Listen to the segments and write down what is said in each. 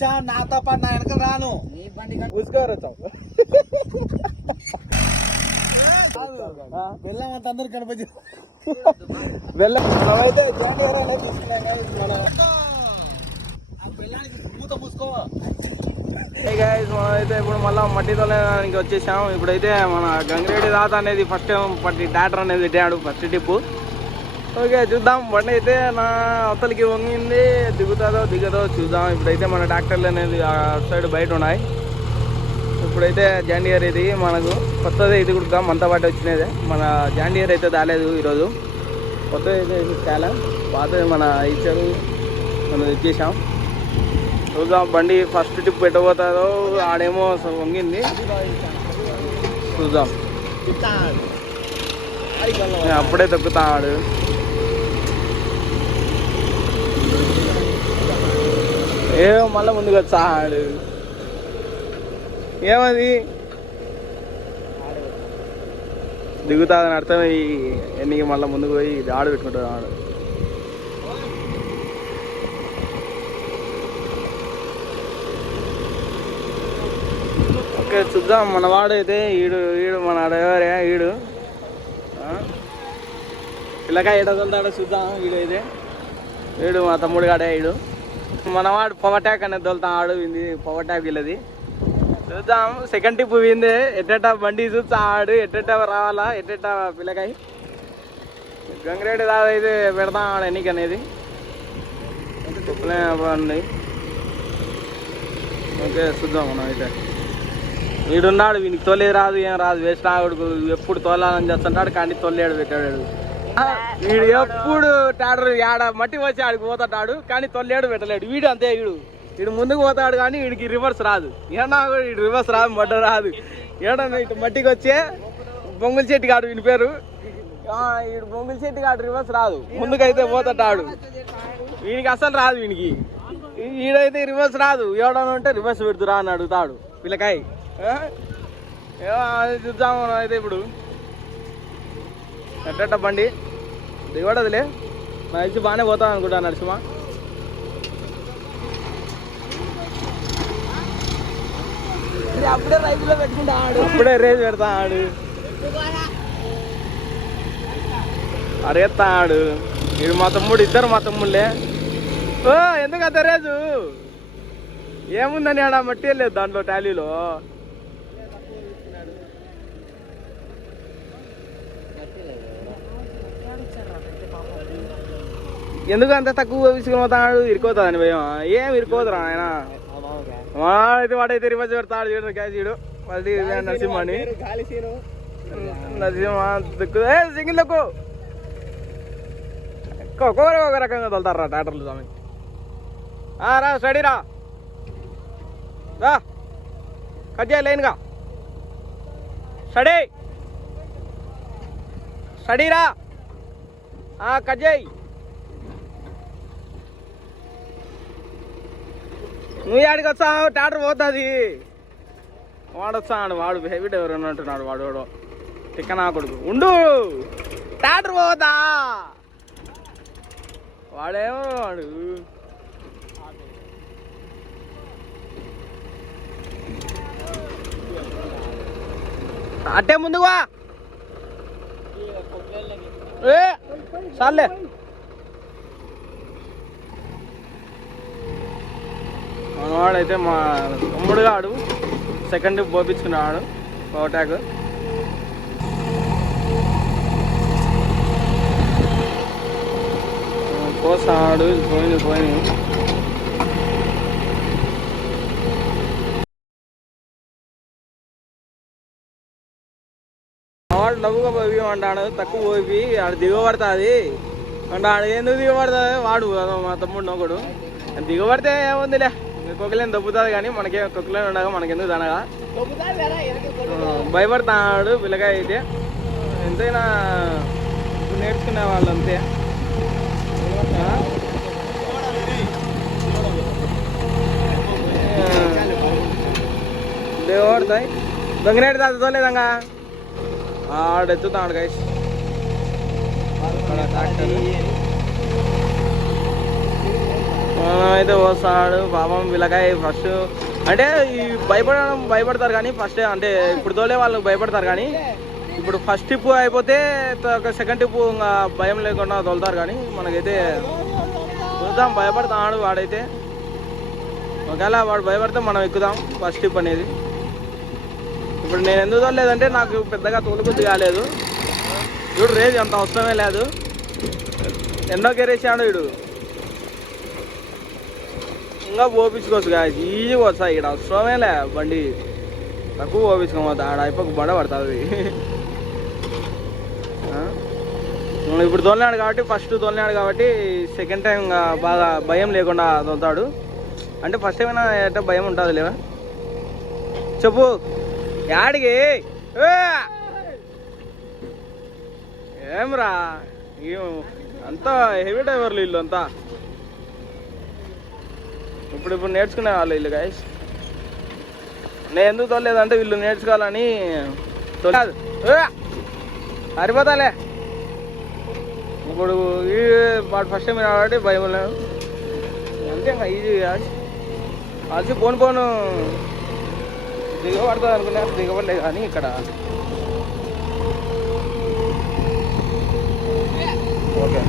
వచ్చా నాతో పాటు నా వెనక రాను వెళ్ళామంటే అందరు కనపడి వెళ్ళమైతే మూత మూసుకో. మనమైతే ఇప్పుడు మళ్ళీ మట్టి తోలడానికి వచ్చేసాం. ఇప్పుడైతే మన గంగిరెడ్డి తాత అనేది ఫస్ట్ టైం ట్రాక్టర్ అనేది పెట్టాడు ఫస్ట్ టిప్పు. ఓకే చూద్దాం, బండి అయితే నా అవతలికి వంగింది, దిగుతుందో దిగదో చూద్దాం. ఇప్పుడైతే మన ట్రాక్టర్లు అనేది సైడ్ బయట ఉన్నాయి. ఇప్పుడైతే జాండియర్ ఇది మనకు కొత్తది, ఇది కూడా మనతో పాటు వచ్చినదే. మన జాండియర్ అయితే రాలేదు ఈరోజు, కొత్తది అయితే చాలా పాతది మన ఇచ్చారు, మనం ఇచ్చేసాం. చూద్దాం బండి ఫస్ట్ టిప్ పెట్టబోతుందో, ఆడేమో వంగింది చూద్దాం. అప్పుడే తొక్కుతాడు, ఏమో మళ్ళీ ముందుకు వచ్చాడు. ఏమది దిగుతాదని అర్థం ఎన్నికి మళ్ళీ ముందుకు పోయి ఆడు పెట్టుకుంటాడు. ఆడు ఓకే చూద్దాం. మన వాడైతే ఈడు మన డ్రైవరే, ఈడు పిల్లకాయ ఏడ తోలుతాడో చూద్దాం. ఈడైతే ఈడు మా తమ్ముడు కాడే. ఈడు మనవాడు పవర్ ట్యాక్ అనేది తోలుతాడు, ఇది పవర్ ట్యాక్ వీళ్ళది. చూద్దాం సెకండ్ టిప్ పోయింది, ఎట్టెట్ట బండి చూస్తాడు, ఎట్టెట్ట రావాలా, ఎట్టెట్ట పిల్లకాయ. గంగిరెడ్డి దాదా అయితే పెడతాడు ఎన్నిక అనేది ఉంది. ఓకే చూద్దాం. మనం అయితే వీడున్నాడు, వీనికి తోలేది రాదు, ఏం రాదు, వేస్ట్ ఆవిడకు ఎప్పుడు తోలాలని చేస్తుంటాడు, కానీ తొలేడు పెట్టాడు. వీడు ఎప్పుడు ట్రాక్టర్ ఆడ మట్టి వచ్చి ఆడికి పోతాడు, కానీ తొలేడు పెట్టలేడు. వీడు అంతే, వీడు ముందుకు పోతాడు కానీ వీడికి రివర్స్ రాదు. ఏమన్నా వీడు రివర్స్ రాదు, మడ్డ రాదు. ఏడన్నా ఇటు మట్టికి వచ్చే బొంగుల చెట్టు కాడు వీని పేరు. వీడు బొంగుల చెట్టు కాడు, రివర్స్ రాదు, ముందుకైతే పోతాడు. వీనికి అసలు రాదు, వీనికి వీడైతే రివర్స్ రాదు. ఎవడన్నా ఉంటే రివర్స్ పెడుతురా అని అడుగుతాడు పిల్లకాయ. చూద్దాం మనం అయితే ఇప్పుడు ఎట్ట బండి దిగబడదులే, నా ఇచ్చి బాగానే పోతాం అనుకుంటా నరసింహ. అప్పుడే రైతులో పెట్టుకుంటాడు, అప్పుడే రేజ్ పెడతాడు, అరేస్తాడు. ఇది మా తమ్ముడు, ఇద్దరు మా తమ్ముళ్ళే. ఓ ఎందుకు అంత రేజు, ఏముందని ఆడ మట్టి లేదు దాంట్లో టాలీలో. ఎందుకు అంత తక్కువ విసుకుపోతాడు, ఇరుకోతాదని భయం. ఏం ఇరుకోదురా ఆయన, వాడైతే రివర్స్ పెడతాడు. చూడు క్యాషీడు మళ్ళీ నరసింహని, నరసింహ దిక్కు సింగిల్లకు ఒక్కొక్కరు ఒక రకంగా తోలుతారా ట్రాక్టర్లు స్వామి. రా స్టడీ రా కట్ చేయ లైన్గా, స్టడీ రా కట్ చేయి. నువ్వు ఆడికి వచ్చావు, ట్రాక్టర్ పోతుంది. వాడు వచ్చాడు, వాడు హెవీ డ్రైవర్ అంటున్నాడు. వాడు టిక్కనా కొడుకు ఉండు, ట్రాక్టర్ పోతా. వాడేమో వాడు అట్టే ముందుగా చాలే. మనవాడైతే మా తమ్ముడుగా ఆడు సెకండ్ పోపించుకున్నాడు పవర్ ట్యాక్. కోసాడు పోయింది. వాడు నవ్వుగా పోయి అంటాడు, తక్కువ పోయి ఆడు దిగబడుతుంది అంటాడు. ఎందుకు దిగబడుతుంది వాడు, మా తమ్ముడు నవ్వుడు. దిగబడితే ఏముందిలే, కుక్కలేని దొబ్బుతుంది కానీ మనకే కుక్కలేని ఉండగా మనకెందుకు దనగా భయపడతాడు పిల్లకాయ. అయితే ఎంతైనా నేర్చుకునే వాళ్ళు అంతే. దేవాడుతాయి దొంగనేటి తాత తోలేదంగా ఆడెత్తుతాడు గైస్ ట్రాక్టర్. అయితే వస్తాడు పాపం పిల్లకాయ ఫస్ట్ అంటే ఈ భయపడతారు కానీ ఫస్ట్ అంటే ఇప్పుడు తోలే వాళ్ళు భయపడతారు కానీ ఇప్పుడు ఫస్ట్ టిప్ అయిపోతే సెకండ్ టిప్ ఇంకా భయం లేకుండా తోలుతారు కానీ మనకైతే చూద్దాం భయపడతాడు వాడైతే ఒకవేళ వాడు భయపడితే మనం ఎక్కుదాం ఫస్ట్ టిప్ అనేది ఇప్పుడు నేను ఎందుకు తోలేదంటే నాకు పెద్దగా తోలుకొద్ది కాలేదు చూడు రేజ్ అంత అవసరమే లేదు ఎన్నో గెరేసాడు వీడు ఇంకా పోపించుకోవచ్చు కాదు ఈజీగా వస్తాయి ఇక్కడ అవసరమేలే బండి తక్కువ పోపించుకోమోద్దు ఆడ అయిపోక బండ పడుతుంది ఇప్పుడు తోలినాడు కాబట్టి ఫస్ట్ తోలినాడు కాబట్టి సెకండ్ టైం బాగా భయం లేకుండా తోలుతాడు అంటే ఫస్ట్ టైం అయినా అంటే భయం ఉంటుంది లేవా చెప్పు యాడికి ఏమ్రా అంతా హెవీ డ్రైవర్లు ఇల్లు అంతా ఇప్పుడు నేర్చుకునే వాళ్ళు వీళ్ళు గాయస్ నేను ఎందుకు తోలేదంటే వీళ్ళు నేర్చుకోవాలని తోలేదు సరిపోతాలే ఇప్పుడు వాడు ఫస్ట్ టైం కాబట్టి భయం లేదు అంతే ఇంకా ఈజీ అది పోను దిగబడుతుంది అనుకున్నా దిగబడలేదు కానీ ఇక్కడ ఓకే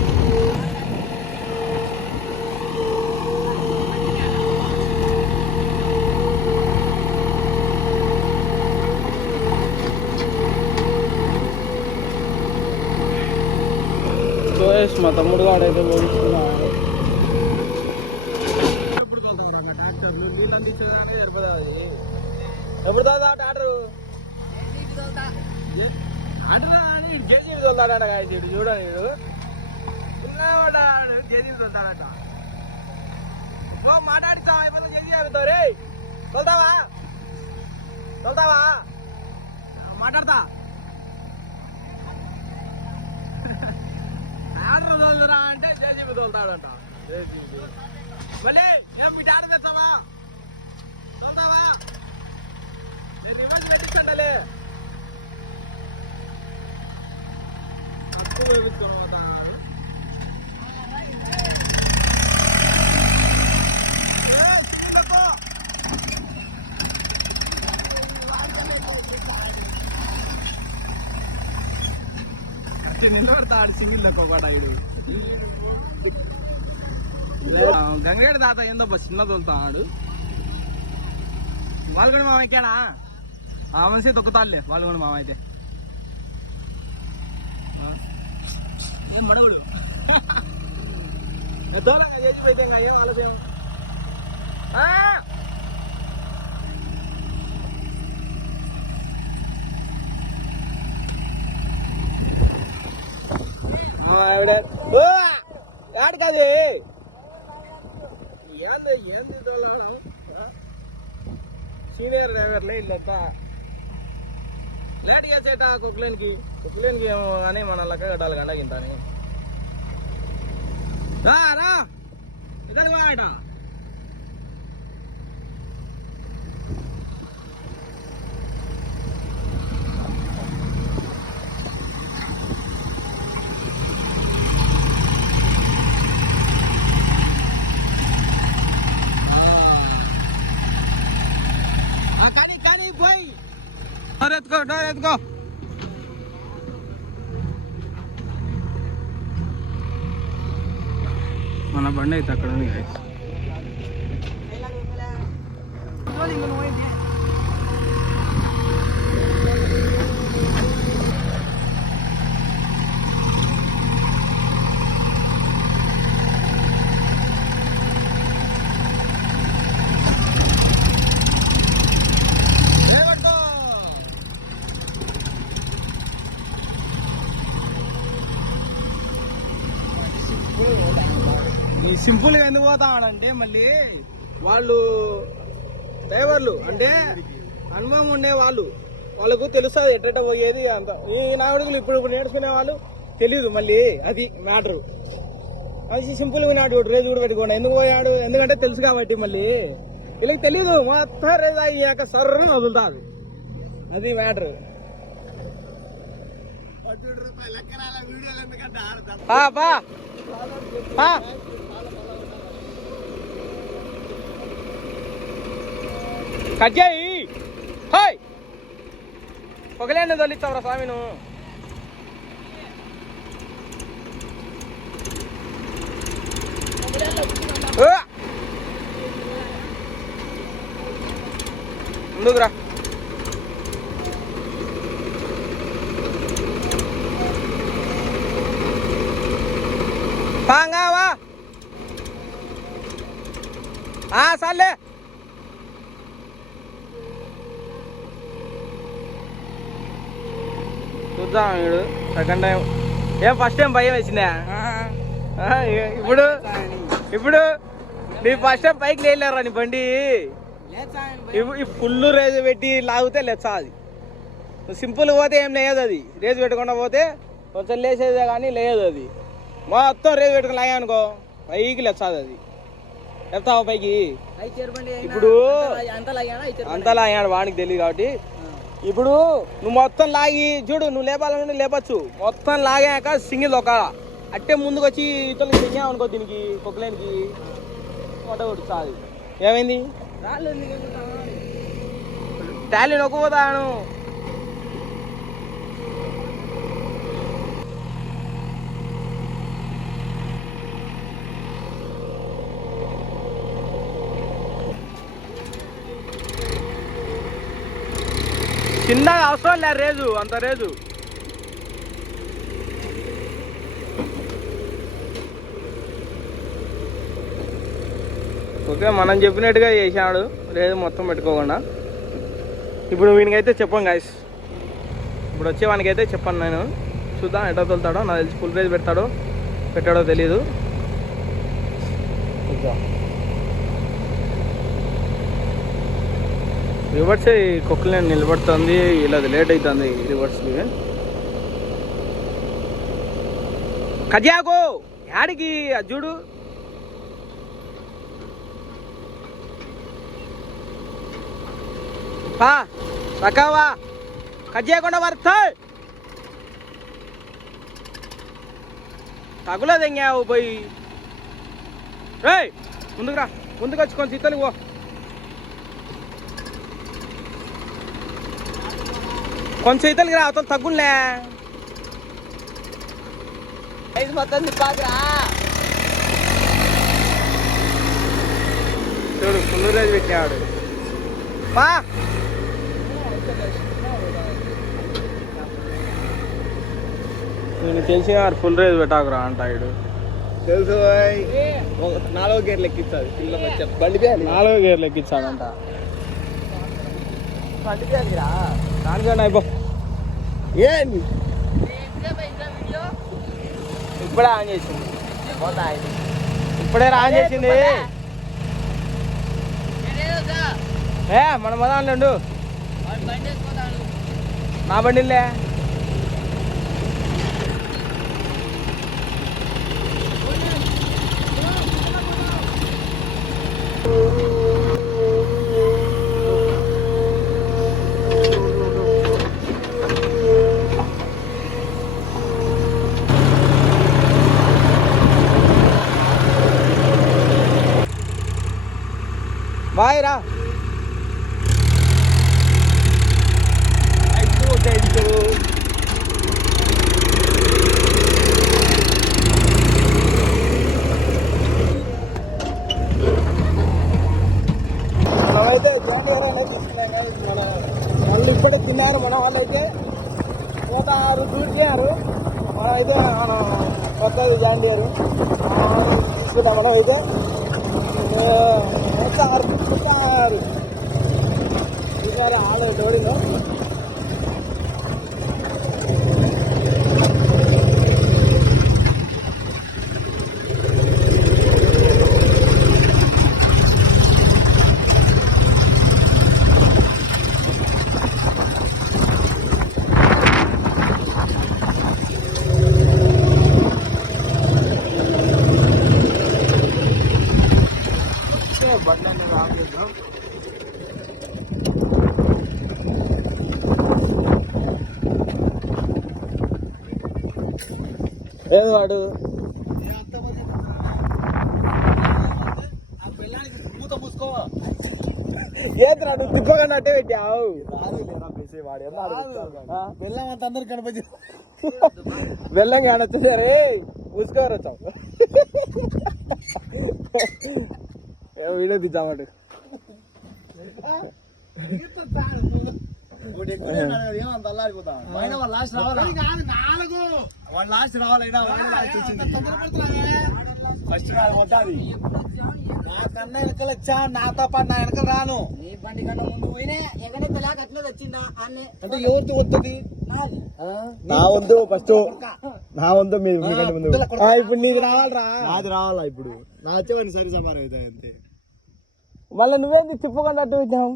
మా తమ్ముడు వాడైతే పోయిస్తున్నాడు ఎప్పుడు తోలుతున్నారు ట్రాక్టర్లు నీళ్ళు అందించడానికి సరిపోతుంది ఎప్పుడు తోలుతా ట్రాక్టరు అని జేసీ తోలుతాడట కాయచీడు చూడండి వీడు జేసీ తోలుతాడట మాట్లాడిస్తావా అయిపోతే జేసీ అవుతావు రే తోలుతావా మాట్లాడతా తోలురా అంటే జేసీబీ తోలుతాడంట మళ్ళీ ఏం మీ డాడీ తెస్తావా తోలుతావా నేను రివర్స్ పెట్టించండి అప్పు వేపించుకోవాలి నిన్న పడతాడు సింగిల్లోకి ఒకట ఇడు గంగరేడు తాత ఏందో చిన్న తోలుతాడు వాళ్ళు కూడా మామ ఎక్కాడా ఆ మనిషి తొక్కుతాడులే వాళ్ళు కూడా మామ అయితే ఏం మడవుడు అయితే ఇంకా అయ్యో ఆలోచన యాడ్ కాదు ఏంది తోలడం సీనియర్ డ్రైవర్లే ఇల్లంతా లేట్ చేసేట కుక్కలేనికి ఏమో కానీ మన లెక్క కట్టాలి గంటకింత అని రా ఇక్కడికి వాట ఎత్తుకో మన బండి అయితే అక్కడ ఉంది సింపుల్గా ఎందుకు పోతాడంటే మళ్ళీ వాళ్ళు డ్రైవర్లు అంటే అనుభవం ఉండే వాళ్ళకు తెలుస్తుంది ఎట్ట పోయేది అంత ఈ నాగుడుగులు ఇప్పుడు నేర్చుకునే వాళ్ళు తెలియదు మళ్ళీ అది మ్యాటరు అది సింపుల్గా నాడు రేజ్ కూడా పెట్టుకోండి ఎందుకు పోయాడు ఎందుకంటే తెలుసు కాబట్టి మళ్ళీ వీళ్ళకి తెలియదు మొత్తం రేజ్ అయ్యాక సర్రని వదులుతాది అది మ్యాటరు కట్ చేయి హాయ్ పొగలేండి తొలిస్తావురా స్వామి నువ్వు ముందుకురా పాంగావా సార్లే చూద్దాం వీడు సెకండ్ టైం ఏం ఫస్ట్ టైం భయం వేసిందా ఇప్పుడు ఇప్పుడు నీ ఫస్ట్ టైం పైకి లేలేరా నీ బండి ఫుల్ రేజు పెట్టి లాగితే లేచా అది సింపుల్ పోతే ఏం లేదు అది రేజు పెట్టకుండా పోతే కొంచెం లేచేదే కానీ లేదు అది మొత్తం రేజు పెట్టుకుని లాగానుకో పైకి లేచాది అది చెప్తావా పైకి ఇప్పుడు అంతా లాగాడు వాడికి తెలియదు కాబట్టి ఇప్పుడు నువ్వు మొత్తం లాగి చూడు నువ్వు లేపాలని లేపచ్చు మొత్తం లాగాక సింగిల్ ఒక అట్టే ముందుకు వచ్చి ఇతరులకు సింగాం అనుకో దీనికి కొక్కలేనికి కొట్టగొట్టు చాలు ఏమైంది టాలీ నొక్కుపోతాను చిన్నగా అవసరం లే రేజు అంత రేజు ఓకే మనం చెప్పినట్టుగా చేసాడు రేజు మొత్తం పెట్టుకోకుండా ఇప్పుడు వీనికైతే చెప్పాం గాయస్ ఇప్పుడు వచ్చే వానికైతే చెప్పాను నేను చూద్దాం ఎట్లా తోలుతాడో నాకు తెలిసి ఫుల్ రేజ్ పెడతాడో పెట్టాడో తెలీదు చూద్దాం రివర్స్ కుక్కలు నేను నిలబడుతుంది ఇలా లేట్ అవుతుంది రివర్స్కి కజాగో యాడికి అజ్జుడు పా రకావా కజ్జాయకుండా వరుతాయి తగులదెంగావు పోయి రే ముందుకు రా ముందుకు వచ్చి కొంచెం ఇతలు పో కొంచెం ఇతలకి రా అవతల తగ్గులే ఐదు మొత్తం పాకరా చూడు ఫుల్ రేజ్ పెట్టాడు పా నేను తెలిసి ఫుల్ రేజ్ పెట్టాకురా అంటాడు తెలుసు 4వ గేర్ లెక్కించాలి పిల్ల వచ్చా బండి 4వ గేర్ లెక్కించాడంట బండి పేలిరా దానికన్నా అయిపో ఏంది ఇప్పుడే ఆన్ చేసింది ఇప్పుడే ఆన్ చేసింది మన మదాన్లు నా బండిలే బాయ్ రా మనమైతే జాండియర్ అనేది తీసుకున్నాం మన వాళ్ళు ఇప్పుడే తిన్నారు మన వాళ్ళైతే 106 షూట్ చేయారు మనమైతే మనం కొత్తది జాండియర్ తీసుకున్నాం మనం అయితే 106 ఈసారి ఆడ డోరీలో బండ్లన్నీ రాగేద్దాం ఏది వాడు ఆ పిల్లానికి మూత మూసుకో ఏదిరా నువ్వు తిప్పకుండా అట్టే పెట్టావు బెల్లం అంత అందరు కనపడి బెల్లం కానొచ్చింది రే ఉసుకోరు వచ్చావు వీడియో తీద్దామంటే లాస్ట్ రావాలైనా ఫస్ట్ రావాలి నా కన్నా వెనకలు వచ్చా నాతో పాటు నా వెనకలు రాను అంటే ఎవరితో వస్తుంది నా వంతు ఫస్ట్ నా వంతు ముందు ఇప్పుడు నీది రావాలరా నాది రావాలా ఇప్పుడు నా వచ్చేవాడిని సరి సమానం అవుతాయి అంతే మళ్ళీ నువ్వేంది తిప్పకుండా అట్టు పెట్టావు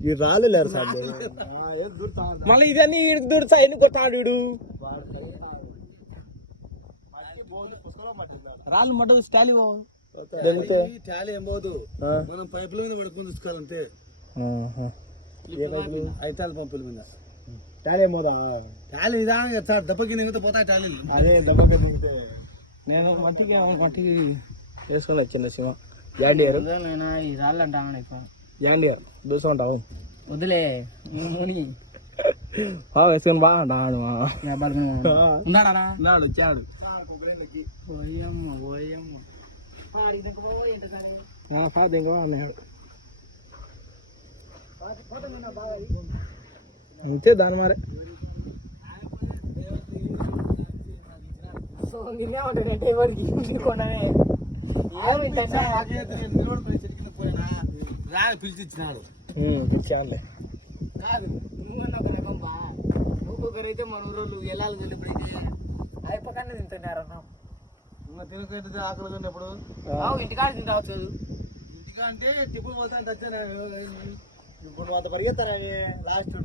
ఇవి రాలేరు సార్ మళ్ళీ ఇదన్నీ ఈడికి దూడుతా ఎన్ని కొట్టాడు వీడు రాళ్ళు మడ్డ స్టాలి టాలీ ఏం పోదు మనం పైపుల మీద పడుకొని చూసుకోవాలంతే అయితే పంపుల మీద టాలీ ఏమోదా టాలీ విధానంగా సార్ దెబ్బకి నిమిత పోతాయి టాలీ అదే దెబ్బకి దిగితే నేను మట్టికి వేసుకొని వచ్చింది శివ యాండి గారు ఈ రాళ్ళు అంటా యాండి గారు దూసుకుంటావు వదిలే వేసుకొని బాగుంటాడు ఉన్నాడా వచ్చాడు అన్నాడు అంతే దాని మరి పిలిచిచ్చినాడు పిలిచానులే ఒకరైతే మన ఊరోళ్ళు వెళ్ళాలి వెళ్ళినప్పుడైతే అయిపోకన్నా తింటున్నారు తినకైతే ఆకలి ఉన్నప్పుడు ఇంటికాడ తింటావచ్చు ఇంటికా అంటే తిప్పుడు పోతాను తెచ్చాను ఇప్పుడు అంత పరిగెత్తారా లాస్ట్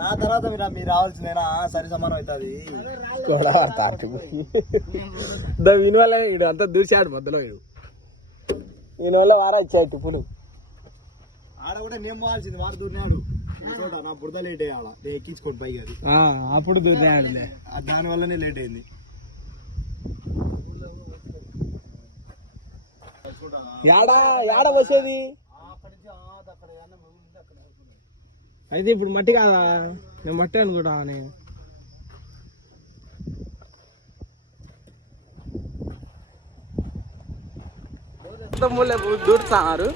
నా తర్వాత మీరు రావాల్సిందేనా సరి సమానం అవుతుంది వీని వల్ల వీడు అంతా దూర్చాడు మధ్యలో వీడు వీని వల్ల వారా ఇచ్చాడు టిప్పులు ఆడ కూడా నేను పోవాల్సింది వాడు దూరినాడు నా బురద లేట్ అయ్యాల నేను ఎక్కించుకోండి పైకి అది అప్పుడు దూరినాడు దాని వల్లనే లేట్ అయింది యాడ వచ్చేది అయితే ఇప్పుడు మట్టి కాదా నేను మట్టి అనుకుంటా దూరుతున్నారు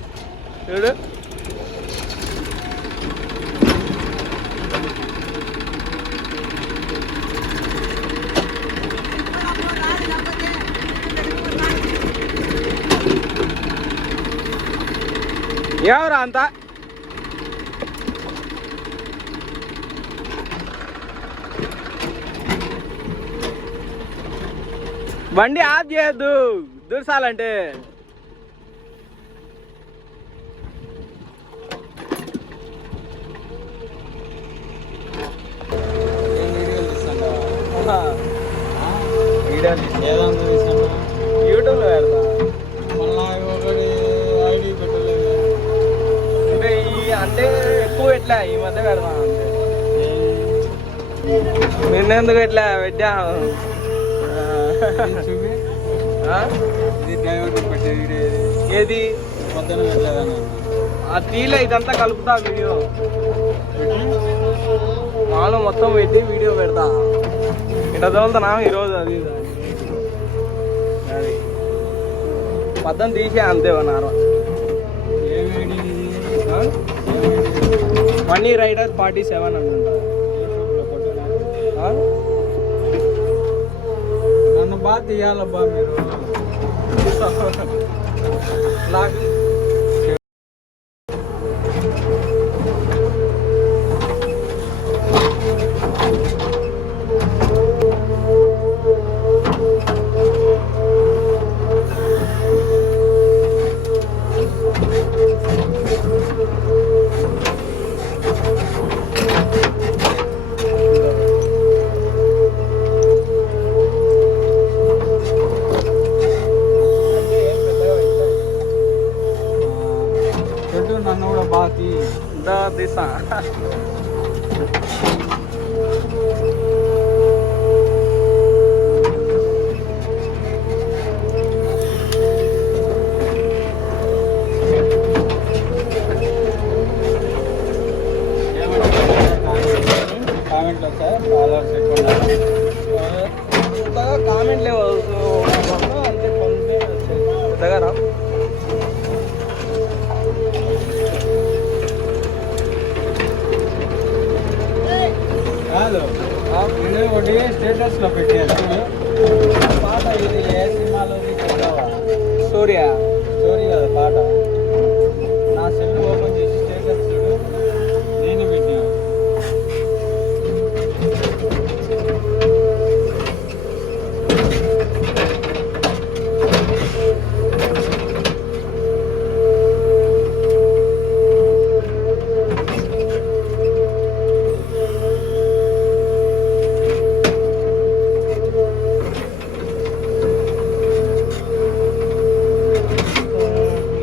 చూడు ఎవరా అంతా బండి ఆఫ్ చేయొద్దు దూర్చాలంటే యూట్యూబ్లో పెడతా మళ్ళీ ఐడి పెట్టలేదు అంటే ఎక్కువ ఎట్లా ఈ మధ్య పెడతా అంటే నిన్నెందుకు ఎట్లా పెట్టా ఇది డ్రైవర్ పెట్టే వీడియో ఏది పొద్దున పెట్టలేదని ఆ తీలే ఇదంతా కలుపుతా వీడియో మాలో మొత్తం పెట్టి వీడియో పెడతా ఇట్లా తోలుతున్నా ఈరోజు అది పద్దం తీసే అంతే నారా మనీ రైడర్ 47 అనుకుంటా నన్ను బాగా తీయాలబ్బా మీరు నాకు నన్ను కూడా బాగా తీ దిశ దగ్గర కాదు వీడియో ఒకటి స్టేటస్ లో పెట్టాను పాట ఇది ఏ సినిమాలో చూద్దావా సూర్య స్టోరీ కదా పాట నా సెల్ ఓపెన్ చేసి స్టేటస్ చూడు నేను పెట్టాను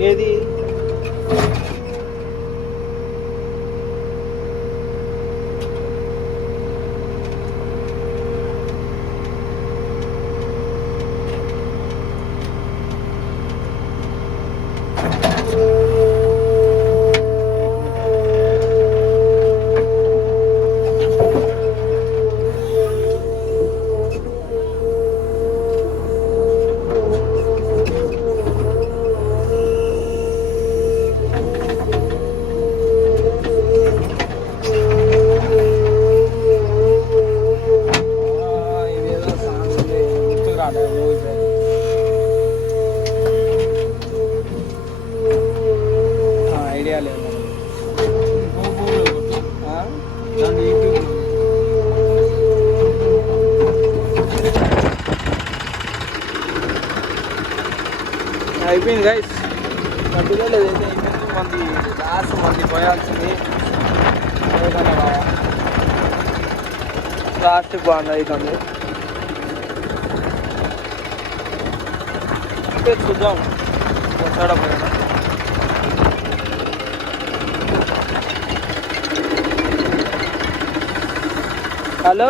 ఏది ఇదేదో సాంగ్ ఉంది గుర్తుకు రాలేదు మూవీ పేరు ఐడియా లేదు ఆ? దాని యూట్యూబ్ అయిపోయింది గైస్ మధ్యలో లేదైతే అయిపోయింది మంది లాస్ట్ మంది పోయాల్సింది లాస్ట్ బాగుంది అవుతుంది చూద్దాం వస్తాడా పోయినా హలో